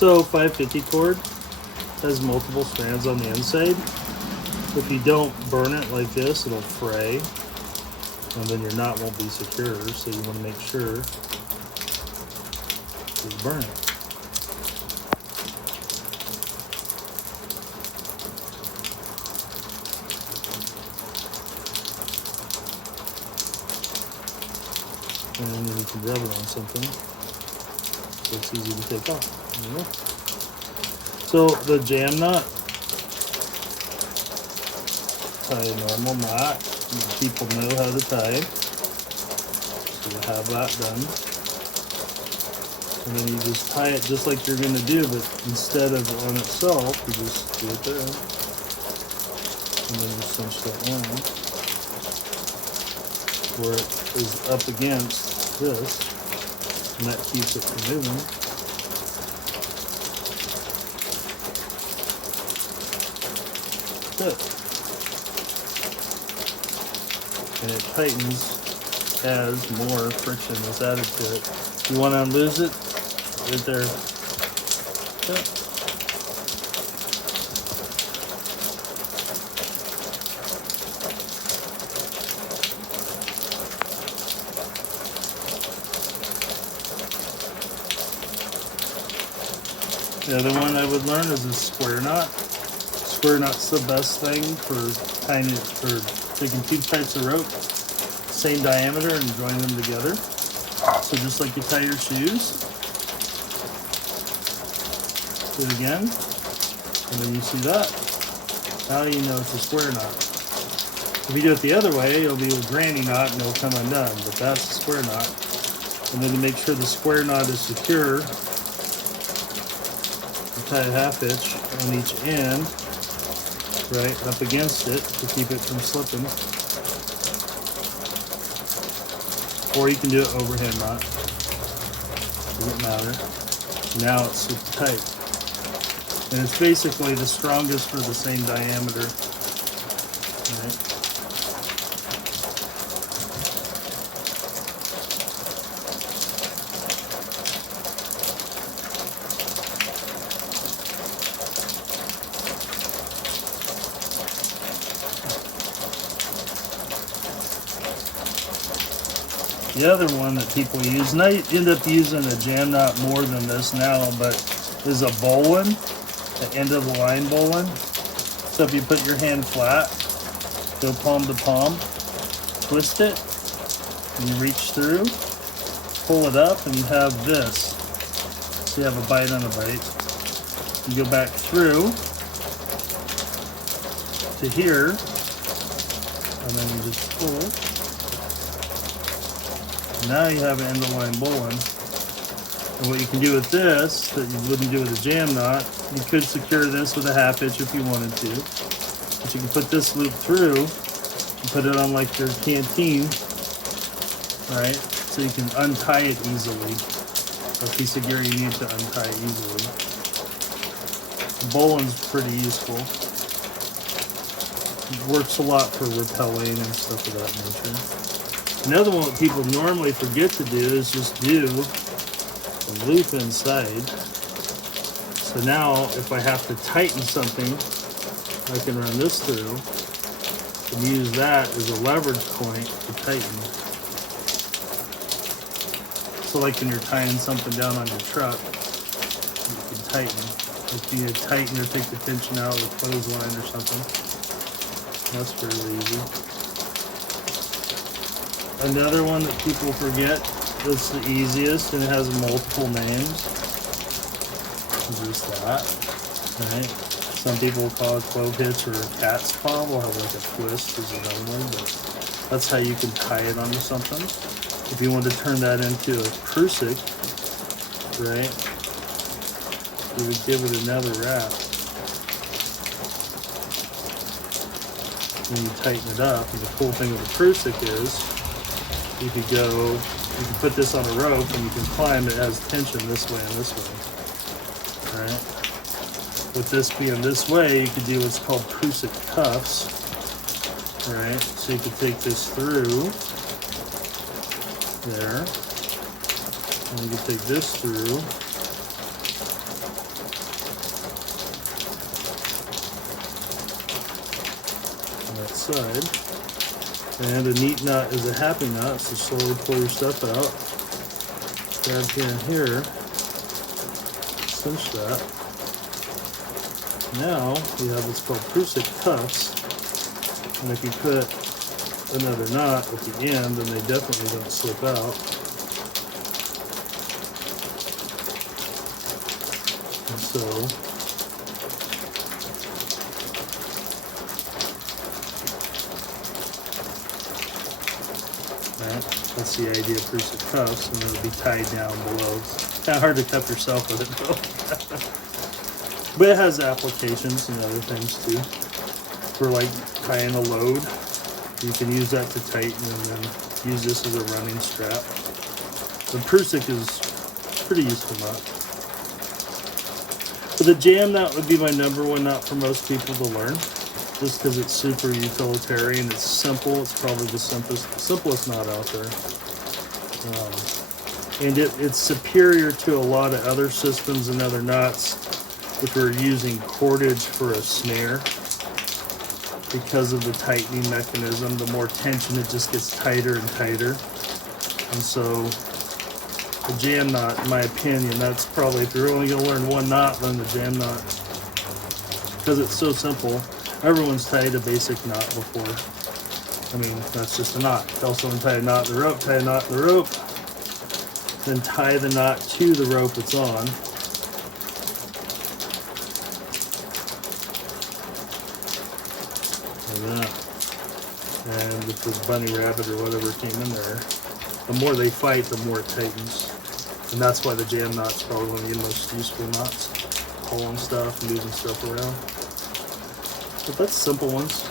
So 550 cord has multiple strands on the inside. If you don't burn it like this, it'll fray, and then your knot won't be secure. So you want to make sure you burn it. And then you can rub it on something so it's easy to take off. There you go. So the jam knot, tie a normal knot. People know how to tie. So you have that done. And then you just tie it just like you're going to do, but instead of on itself, you just do it there. And then you cinch that down where it is up against this, and that keeps it from moving. Good. And it tightens as more friction is added to it. You want to lose it? Right there. Good. The other one I would learn is a square knot. Square knot's the best thing for tying it, for taking two types of rope, same diameter, and joining them together. So just like you tie your shoes, do it again, and then you see that. Now you know it's a square knot. If you do it the other way, it'll be a granny knot and it'll come undone, but that's a square knot. And then to make sure the square knot is secure, tie a half hitch on each end, right up against it to keep it from slipping. Or you can do it overhand knot. Doesn't matter. Now it's super tight. And it's basically the strongest for the same diameter. Right? The other one that people use, and I end up using a jam knot more than this now, but is a bowline, the end of the line bowline. So if you put your hand flat, go palm to palm, twist it, and you reach through, pull it up, and you have this. So you have a bite on a bite. You go back through to here, and then you just pull. Now you have an end of line bowline. And what you can do with this that you wouldn't do with a jam knot, you could secure this with a half hitch if you wanted to. But you can put this loop through and put it on like your canteen, right? So you can untie it easily. A piece of gear you need to untie easily. The bowline's pretty useful. It works a lot for rappelling and stuff of that nature. Another one that people normally forget to do is just do a loop inside. So now if I have to tighten something, I can run this through and use that as a leverage point to tighten. So like when you're tying something down on your truck, you can tighten. If you need to tighten or take the tension out of the clothesline or something, that's fairly easy. Another one that people forget that's the easiest, and it has multiple names, is just that, right? Some people call it clove hitch or a cat's paw. We'll have like a twist is another one, but that's how you can tie it onto something. If you want to turn that into a Prusik, right, you would give it another wrap. And you tighten it up, and the cool thing with a Prusik is, you could put this on a rope and you can climb it as tension this way and this way. Alright? With this being this way, you could do what's called Prusik cuffs. Right? So you could take this through there. And you could take this through. outside. And a neat knot is a happy knot, so slowly pull your stuff out. Grab here and here. Cinch that. Now you have what's called Prusik cuffs. And if you put another knot at the end, then they definitely don't slip out. And so that's the idea of Prusik cuffs, and it'll be tied down below. It's kind of hard to cuff yourself with it though. But it has applications and other things too. For like tying a load, you can use that to tighten and then use this as a running strap. The Prusik is a pretty useful knot. But the jam knot would be my #1 knot for most people to learn. Just because it's super utilitarian, it's simple, it's probably the simplest knot out there. And it's superior to a lot of other systems and other knots which are using cordage for a snare. Because of the tightening mechanism, the more tension, it just gets tighter and tighter. And so the jam knot, in my opinion, that's probably, if you're only going to learn one knot, learn the jam knot. Because it's so simple. Everyone's tied a basic knot before. I mean, that's just a knot. Tell someone tie a knot in the rope, tie a knot in the rope. Then tie the knot to the rope it's on. Like that. And if this bunny rabbit or whatever came in there, the more they fight, the more it tightens. And that's why the jam knot's probably one of the most useful knots. Pulling stuff and moving stuff around. But that's simple ones.